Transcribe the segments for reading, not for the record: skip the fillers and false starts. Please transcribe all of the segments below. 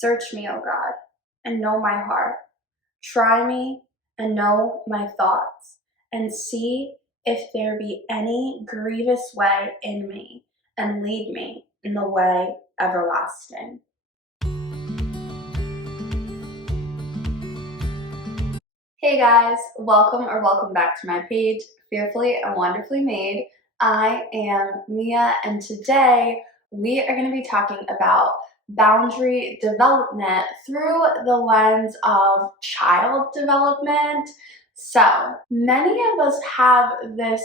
Search me, O God, and know my heart. Try me and know my thoughts, and see if there be any grievous way in me, and lead me in the way everlasting. Hey guys, welcome back to my page, Fearfully and Wonderfully Made. I am Mia, and today we are going to be talking about boundary development through the lens of child development. So, many of us have this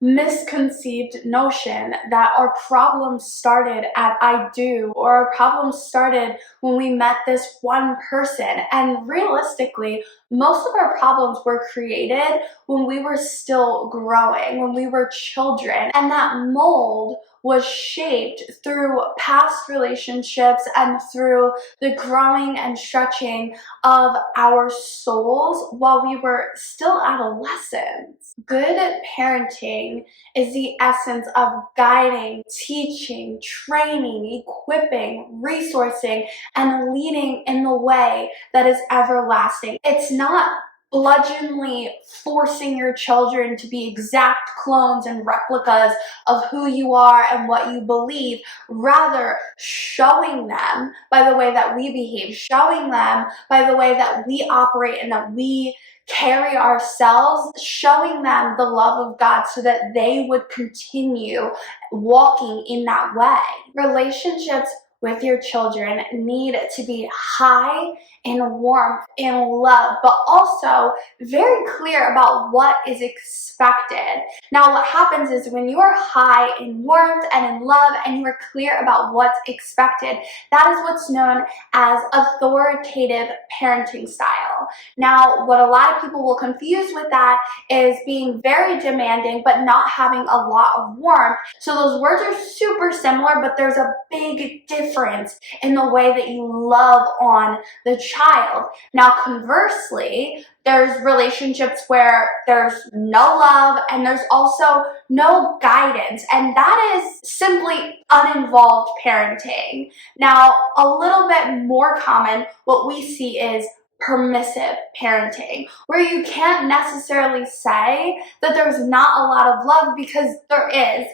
misconceived notion that our problems started at I do, or our problems started when we met this one person. And realistically, most of our problems were created when we were still growing, when we were children, and that mold was shaped through past relationships and through the growing and stretching of our souls while we were still adolescents. Good parenting is the essence of guiding, teaching, training, equipping, resourcing, and leading in the way that is everlasting. It's not bludgeoningly forcing your children to be exact clones and replicas of who you are and what you believe, rather showing them by the way that we behave, showing them by the way that we operate and that we carry ourselves, showing them the love of God so that they would continue walking in that way. Relationships with your children need to be high in warmth, in love, but also very clear about what is expected. Now, what happens is when you are high in warmth and in love and you are clear about what's expected, that is what's known as authoritative parenting style. Now, what a lot of people will confuse with that is being very demanding but not having a lot of warmth. So those words are super similar, but there's a big difference in the way that you love on the child. Now, conversely, there's relationships where there's no love and there's also no guidance, and that is simply uninvolved parenting. Now, a little bit more common, what we see is permissive parenting, where you can't necessarily say that there's not a lot of love, because there is.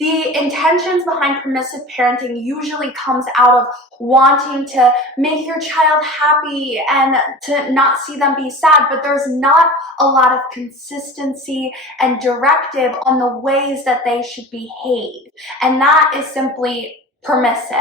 The intentions behind permissive parenting usually comes out of wanting to make your child happy and to not see them be sad, but there's not a lot of consistency and directive on the ways that they should behave, and that is simply permissive.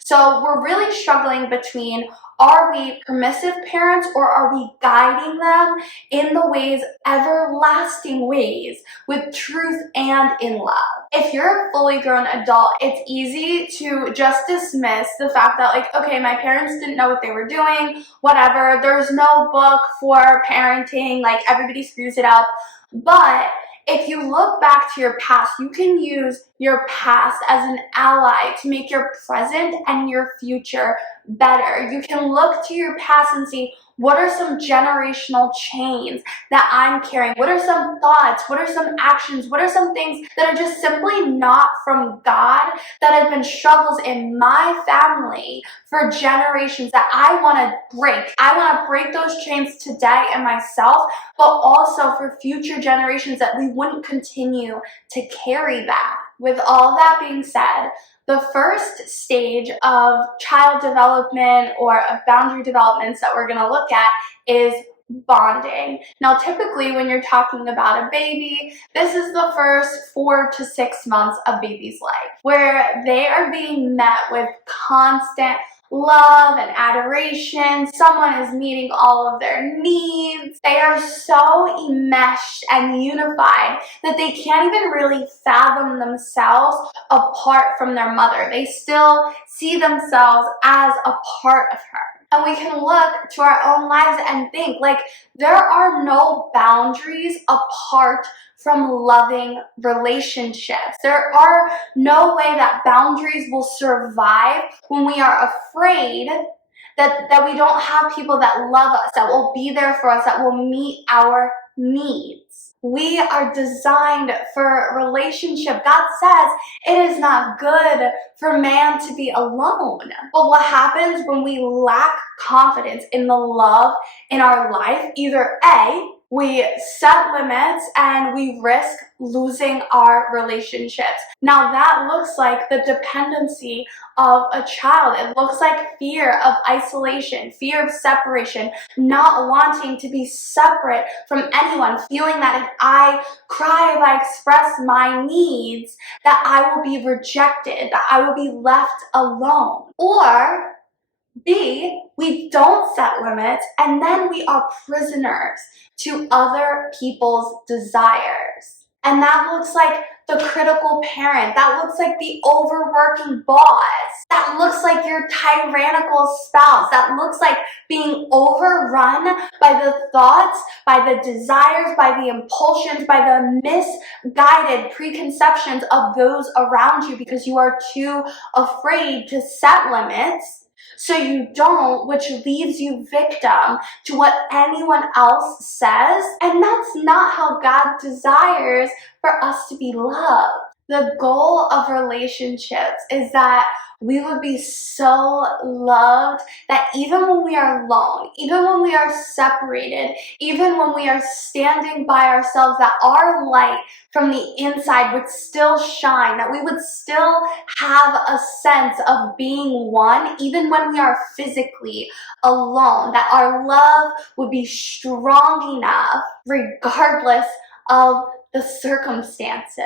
So we're really struggling between, are we permissive parents or are we guiding them in the ways, everlasting ways, with truth and in love? If you're a fully grown adult, it's easy to just dismiss the fact that, like, okay, my parents didn't know what they were doing, whatever, there's no book for parenting, like everybody screws it up. But if you look back to your past, you can use your past as an ally to make your present and your future better. You can look to your past and see, what are some generational chains that I'm carrying? What are some thoughts? What are some actions? What are some things that are just simply not from God, that have been struggles in my family for generations that I want to break? I want to break those chains today in myself, but also for future generations, that we wouldn't continue to carry that. With all that being said, the first stage of child development or of boundary developments that we're going to look at is bonding. Now, typically when you're talking about a baby, this is the first 4 to 6 months of baby's life, where they are being met with constant love and adoration. Someone is meeting all of their needs. They are so enmeshed and unified that they can't even really fathom themselves apart from their mother. They still see themselves as a part of her. And we can look to our own lives and think, like, there are no boundaries apart from loving relationships. There are no way that boundaries will survive when we are afraid that we don't have people that love us, that will be there for us, that will meet our needs. We are designed for relationship. God says it is not good for man to be alone. But what happens when we lack confidence in the love in our life? Either A, we set limits and we risk losing our relationships. Now that looks like the dependency of a child. It looks like fear of isolation, fear of separation, not wanting to be separate from anyone, feeling that if I cry, if I express my needs, that I will be rejected, that I will be left alone. Or B, we don't set limits and then we are prisoners to other people's desires. And that looks like the critical parent. That looks like the overworking boss. That looks like your tyrannical spouse. That looks like being overrun by the thoughts, by the desires, by the impulsions, by the misguided preconceptions of those around you because you are too afraid to set limits. So you don't, which leaves you victim to what anyone else says. And that's not how God desires for us to be loved. The goal of relationships is that we would be so loved that even when we are alone, even when we are separated, even when we are standing by ourselves, that our light from the inside would still shine, that we would still have a sense of being one, even when we are physically alone, that our love would be strong enough regardless of the circumstances.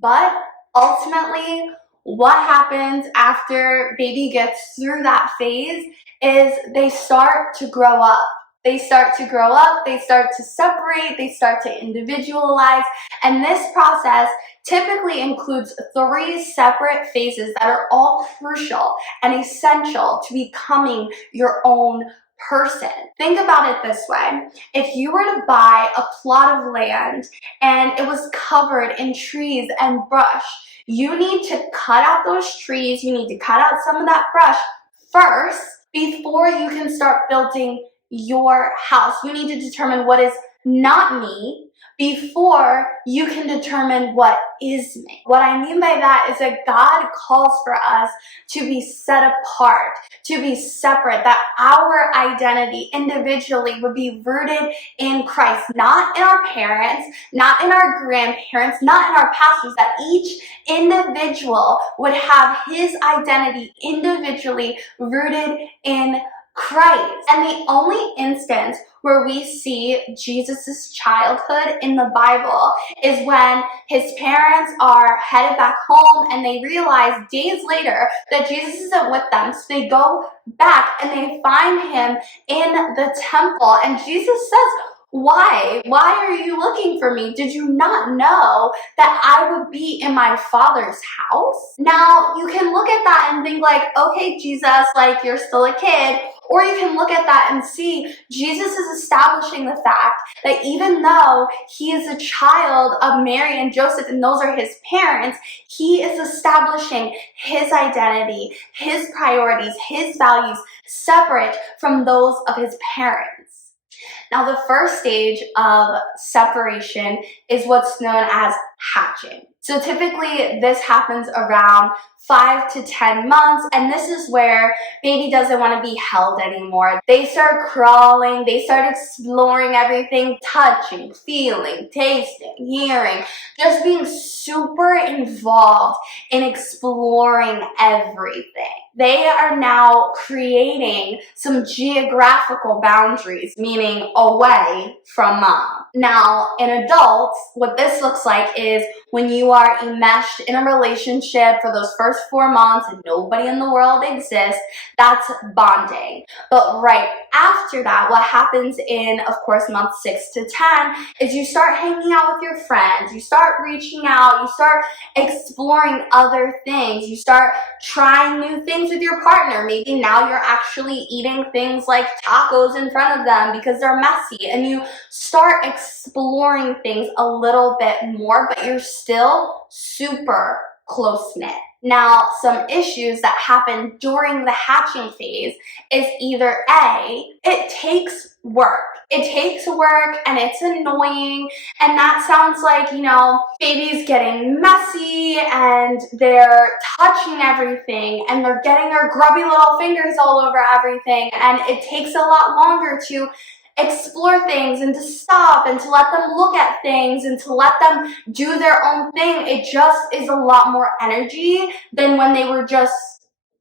But ultimately, what happens after baby gets through that phase is they start to grow up. They start to grow up, they start to separate, they start to individualize, and this process typically includes 3 separate phases that are all crucial and essential to becoming your own person. Think about it this way. If you were to buy a plot of land and it was covered in trees and brush, you need to cut out those trees, you need to cut out some of that brush first before you can start building your house. You need to determine what is not me before you can determine what is me. What I mean by that is that God calls for us to be set apart, to be separate, that our identity individually would be rooted in Christ, not in our parents, not in our grandparents, not in our pastors, that each individual would have his identity individually rooted in Christ. And the only instance where we see Jesus' childhood in the Bible is when his parents are headed back home and they realize days later that Jesus isn't with them. So they go back and they find him in the temple. And Jesus says, why are you looking for me? Did you not know that I would be in my Father's house? Now, you can look at that and think like, okay, Jesus, like you're still a kid. Or you can look at that and see Jesus is establishing the fact that even though he is a child of Mary and Joseph and those are his parents, he is establishing his identity, his priorities, his values separate from those of his parents. Now, the first stage of separation is what's known as hatching. So typically this happens around 5 to 10 months, and this is where baby doesn't want to be held anymore. They start crawling, they start exploring everything, touching, feeling, tasting, hearing, just being super involved in exploring everything. They are now creating some geographical boundaries, meaning away from mom. Now, in adults, what this looks like is when you are enmeshed in a relationship for those first 4 months and nobody in the world exists, that's bonding. But right after that, what happens in, of course, month 6 to 10 is you start hanging out with your friends, you start reaching out, you start exploring other things, you start trying new things with your partner. Maybe now you're actually eating things like tacos in front of them because they're messy, and you start exploring things a little bit more, but you're still super close-knit. Now, some issues that happen during the hatching phase is either A, it takes work. It takes work and it's annoying, and that sounds like, babies getting messy and they're touching everything and they're getting their grubby little fingers all over everything, and it takes a lot longer to explore things and to stop and to let them look at things and to let them do their own thing. It just is a lot more energy than when they were just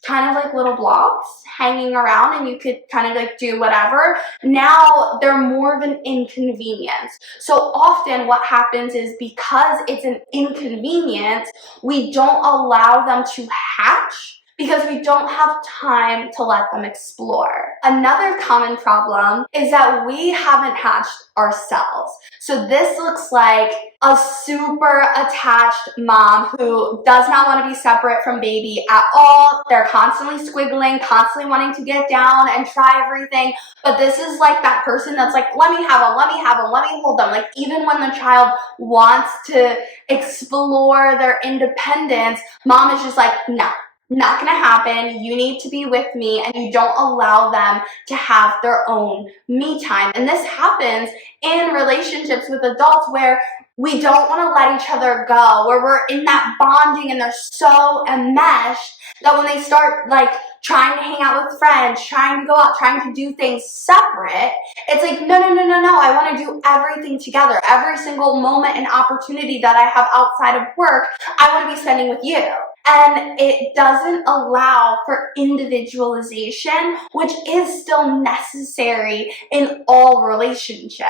kind of like little blobs hanging around and you could kind of like do whatever. Now they're more of an inconvenience. So often what happens is, because it's an inconvenience, we don't allow them to hatch because we don't have time to let them explore. Another common problem is that we haven't hatched ourselves. So this looks like a super attached mom who does not want to be separate from baby at all. They're constantly squiggling, constantly wanting to get down and try everything. But this is like that person that's like, let me have them, let me have them, let me hold them. Like, even when the child wants to explore their independence, mom is just like, no. Not gonna happen. You need to be with me, and you don't allow them to have their own me time. And this happens in relationships with adults where we don't want to let each other go, where we're in that bonding and they're so enmeshed that when they start like trying to hang out with friends, trying to go out, trying to do things separate, it's like, no, I want to do everything together. Every single moment and opportunity that I have outside of work, I want to be spending with you. And it doesn't allow for individualization, which is still necessary in all relationships.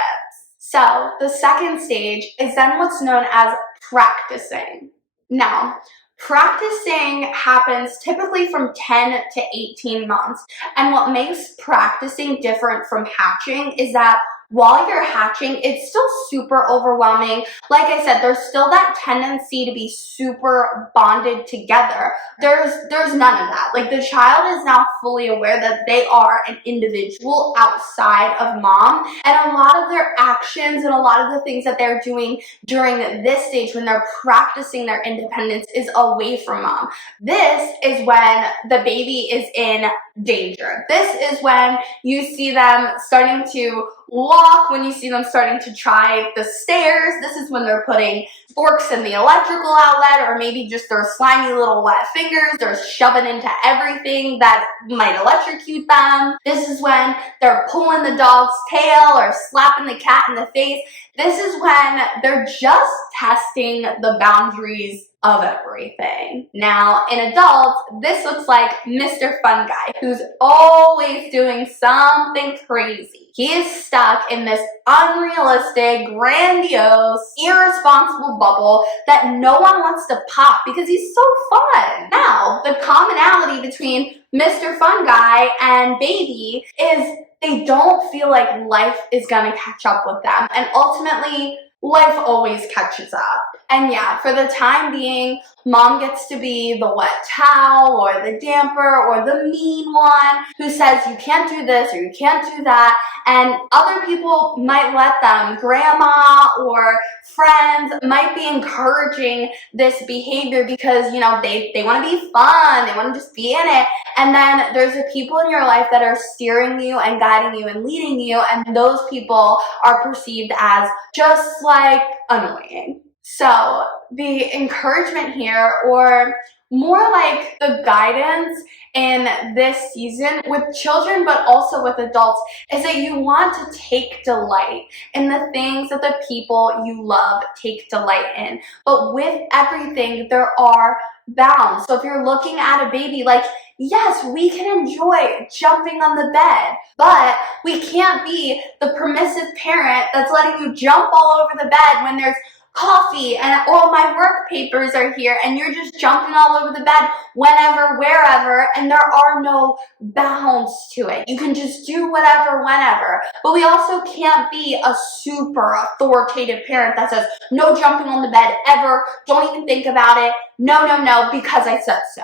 So the second stage is then what's known as practicing. Now, practicing happens typically from 10 to 18 months. And what makes practicing different from hatching is that while you're hatching, it's still super overwhelming. Like I said, there's still that tendency to be super bonded together. There's none of that. Like, the child is now fully aware that they are an individual outside of mom, and a lot of their actions and a lot of the things that they're doing during this stage when they're practicing their independence is away from mom. This is when the baby is in danger. This is when you see them starting to walk, when you see them starting to try the stairs. This is when they're putting forks in the electrical outlet, or maybe just their slimy little wet fingers. They're shoving into everything that might electrocute them. This is when they're pulling the dog's tail or slapping the cat in the face. This is when they're just testing the boundaries of everything. Now, in adults, this looks like Mr. Fun Guy, who's always doing something crazy. He is stuck in this unrealistic, grandiose, irresponsible bubble that no one wants to pop because he's so fun. Now, the commonality between Mr. Fun Guy and baby is they don't feel like life is gonna catch up with them, and ultimately, life always catches up. And yeah, for the time being, mom gets to be the wet towel or the damper or the mean one who says you can't do this or you can't do that, and other people might let them. Grandma or friends might be encouraging this behavior because, they want to be fun, they want to just be in it. And then there's the people in your life that are steering you and guiding you and leading you, and those people are perceived as just like annoying. So the encouragement here, or more like the guidance in this season with children but also with adults, is that you want to take delight in the things that the people you love take delight in. But with everything, there are bounds. So if you're looking at a baby, like, yes, we can enjoy jumping on the bed, but we can't be the permissive parent that's letting you jump all over the bed when there's coffee and all my work papers are here and you're just jumping all over the bed whenever, wherever, and there are no bounds to it. You can just do whatever, whenever. But we also can't be a super authoritative parent that says, no jumping on the bed ever, don't even think about it, no, because I said so.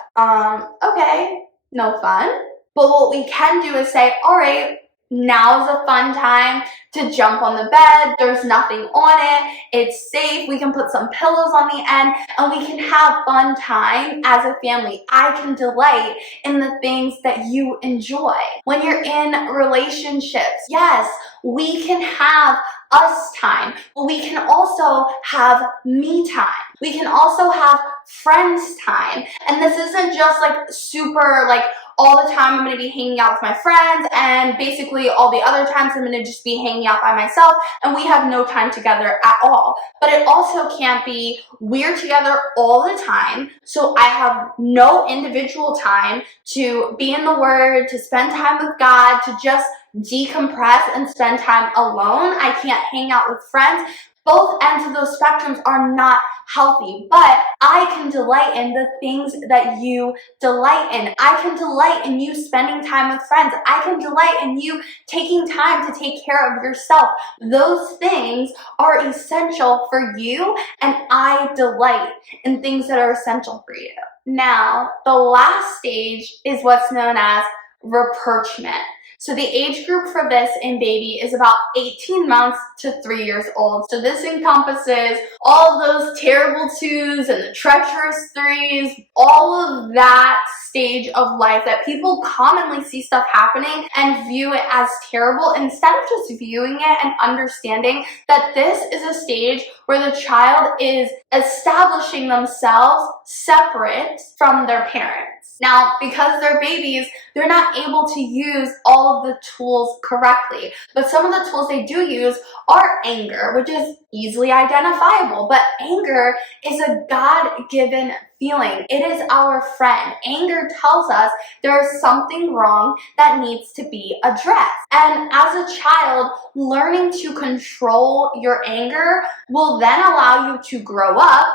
Okay, no fun. But what we can do is say, all right, Now is a fun time to jump on the bed. There's nothing on it. It's safe. We can put some pillows on the end and we can have fun time as a family. I can delight in the things that you enjoy. When you're in relationships, yes, we can have us time, but we can also have me time. We can also have friends time. And this isn't just like super like all the time I'm going to be hanging out with my friends and basically all the other times I'm going to just be hanging out by myself and we have no time together at all. But it also can't be we're together all the time, so I have no individual time to be in the Word, to spend time with God, to just decompress and spend time alone. I can't hang out with friends. Both ends of those spectrums are not healthy, but I can delight in the things that you delight in. I can delight in you spending time with friends. I can delight in you taking time to take care of yourself. Those things are essential for you, and I delight in things that are essential for you. Now, the last stage is what's known as rapprochement. So the age group for this in baby is about 18 months to 3 years old. So this encompasses all of those terrible 2s and the treacherous 3s, all of that stage of life that people commonly see stuff happening and view it as terrible instead of just viewing it and understanding that this is a stage where the child is establishing themselves separate from their parents. Now, because they're babies, they're not able to use all of the tools correctly. But some of the tools they do use are anger, which is easily identifiable. But anger is a God-given feeling. It is our friend. Anger tells us there is something wrong that needs to be addressed. And as a child, learning to control your anger will then allow you to grow up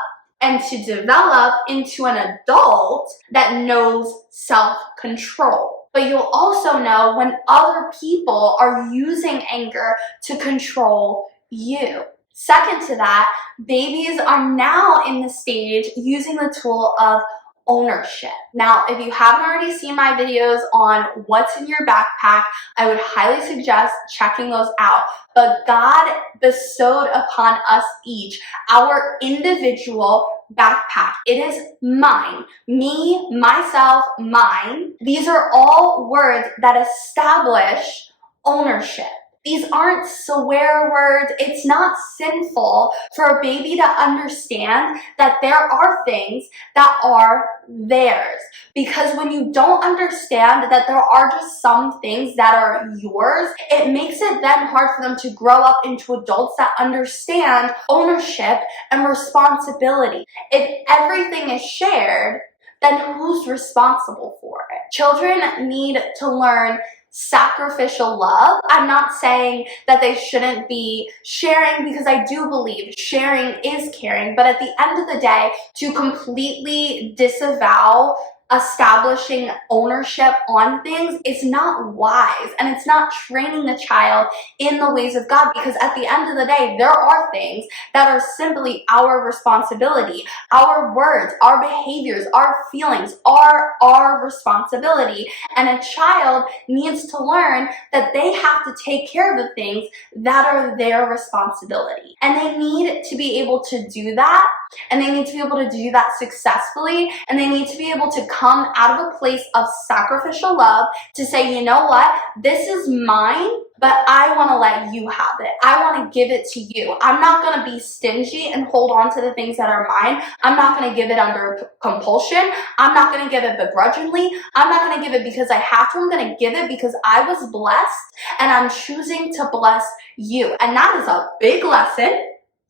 and to develop into an adult that knows self-control. But you'll also know when other people are using anger to control you. Second to that, babies are now in the stage using the tool of ownership. Now, if you haven't already seen my videos on what's in your backpack, I would highly suggest checking those out. But God bestowed upon us each our individual backpack. It is mine. Me, myself, mine. These are all words that establish ownership. These aren't swear words. It's not sinful for a baby to understand that there are things that are theirs. Because when you don't understand that there are just some things that are yours, it makes it then hard for them to grow up into adults that understand ownership and responsibility. If everything is shared, then who's responsible for it? Children need to learn sacrificial love. I'm not saying that they shouldn't be sharing, because I do believe sharing is caring, but at the end of the day, to completely disavow establishing ownership on things is not wise, and it's not training the child in the ways of God, because at the end of the day, there are things that are simply our responsibility. Our words, our behaviors, our feelings are our responsibility, and a child needs to learn that they have to take care of the things that are their responsibility, and they need to be able to do that, and they need to be able to do that successfully, and they need to be able to come out of a place of sacrificial love to say, you know what, this is mine, but I want to let you have it. I want to give it to you. I'm not going to be stingy and hold on to the things that are mine. I'm not going to give it under compulsion. I'm not going to give it begrudgingly. I'm not going to give it because I have to. I'm going to give it because I was blessed and I'm choosing to bless you. And that is a big lesson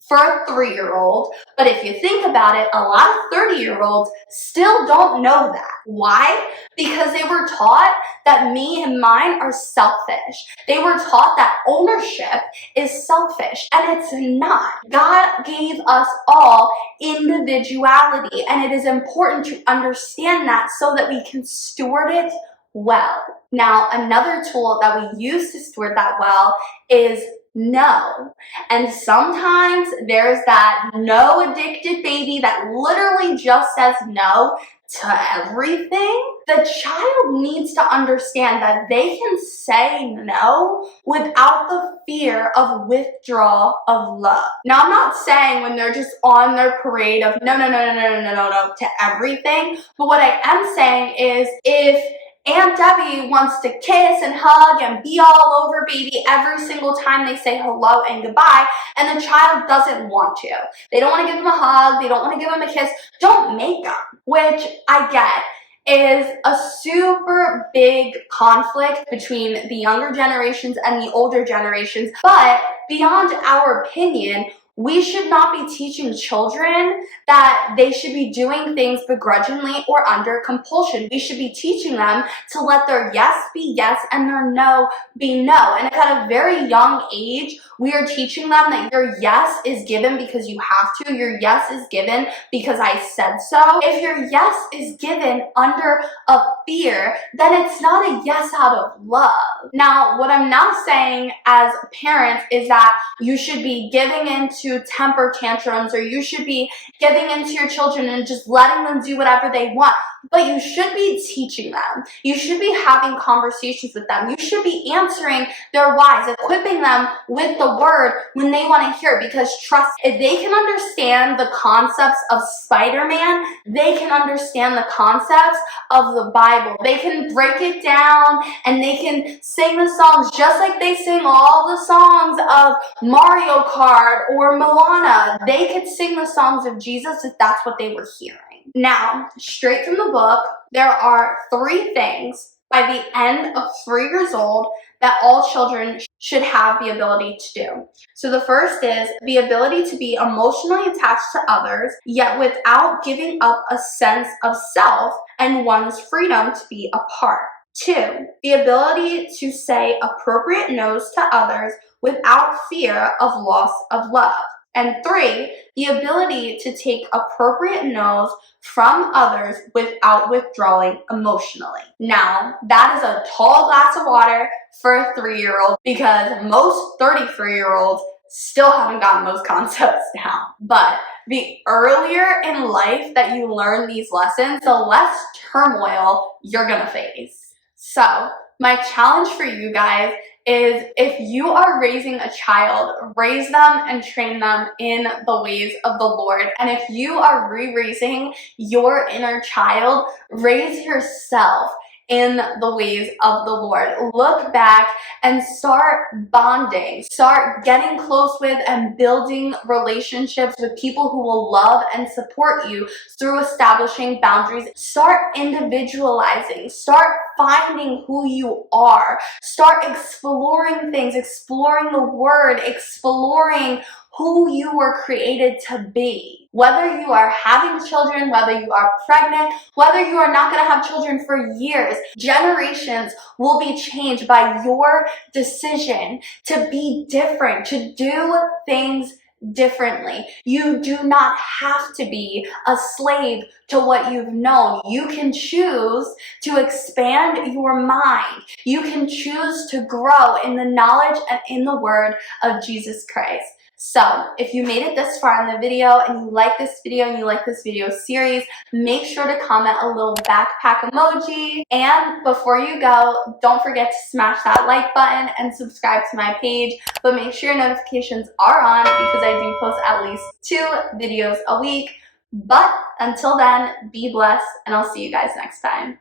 for a 3-year-old, but if you think about it, a lot of 30-year-olds still don't know that. Why? Because they were taught that me and mine are selfish. They were taught that ownership is selfish, and it's not. God gave us all individuality, and it is important to understand that so that we can steward it well. Now, another tool that we use to steward that well is no. And sometimes there's that no addicted baby that literally just says no to everything, the child needs to understand that they can say no without the fear of withdrawal of love. Now, I'm not saying when they're just on their parade of no to everything, but what I am saying is if Aunt Debbie wants to kiss and hug and be all over baby every single time they say hello and goodbye, and the child doesn't want to. They don't want to give them a hug, they don't want to give them a kiss, don't make them, which I get is a super big conflict between the younger generations and the older generations. But beyond our opinion, we should not be teaching children that they should be doing things begrudgingly or under compulsion. We should be teaching them to let their yes be yes and their no be no. And at a very young age, we are teaching them that your yes is given because you have to. Your yes is given because I said so. If your yes is given under a fear, then it's not a yes out of love. Now, what I'm not saying as parents is that you should be giving into temper tantrums, or you should be giving into your children and just letting them do whatever they want. But you should be teaching them. You should be having conversations with them. You should be answering their whys, equipping them with the word when they want to hear it. Because trust, if they can understand the concepts of Spider-Man, they can understand the concepts of the Bible. They can break it down and they can sing the songs just like they sing all the songs of Mario Kart or Moana. They could sing the songs of Jesus if that's what they were hearing. Now, straight from the book, there are 3 things by the end of 3 years old that all children should have the ability to do. So the first is the ability to be emotionally attached to others, yet without giving up a sense of self and one's freedom to be apart. 2, the ability to say appropriate no's to others without fear of loss of love. And 3, the ability to take appropriate no's from others without withdrawing emotionally. Now, that is a tall glass of water for a 3-year-old because most 33-year-olds still haven't gotten those concepts down. But the earlier in life that you learn these lessons, the less turmoil you're gonna face. So, my challenge for you guys is if you are raising a child, raise them and train them in the ways of the Lord. And if you are re-raising your inner child, raise yourself in the ways of the Lord. Look back and start bonding. Start getting close with and building relationships with people who will love and support you through establishing boundaries. Start individualizing. Start finding who you are. Start exploring things, exploring the word, exploring who you were created to be. Whether you are having children, whether you are pregnant, whether you are not going to have children for years, generations will be changed by your decision to be different, to do things differently. You do not have to be a slave to what you've known. You can choose to expand your mind. You can choose to grow in the knowledge and in the word of Jesus Christ. So, if you made it this far in the video and you like this video and you like this video series, make sure to comment a little backpack emoji. And before you go, don't forget to smash that like button and subscribe to my page. But make sure your notifications are on because I do post at least 2 videos a week. But until then, be blessed and I'll see you guys next time.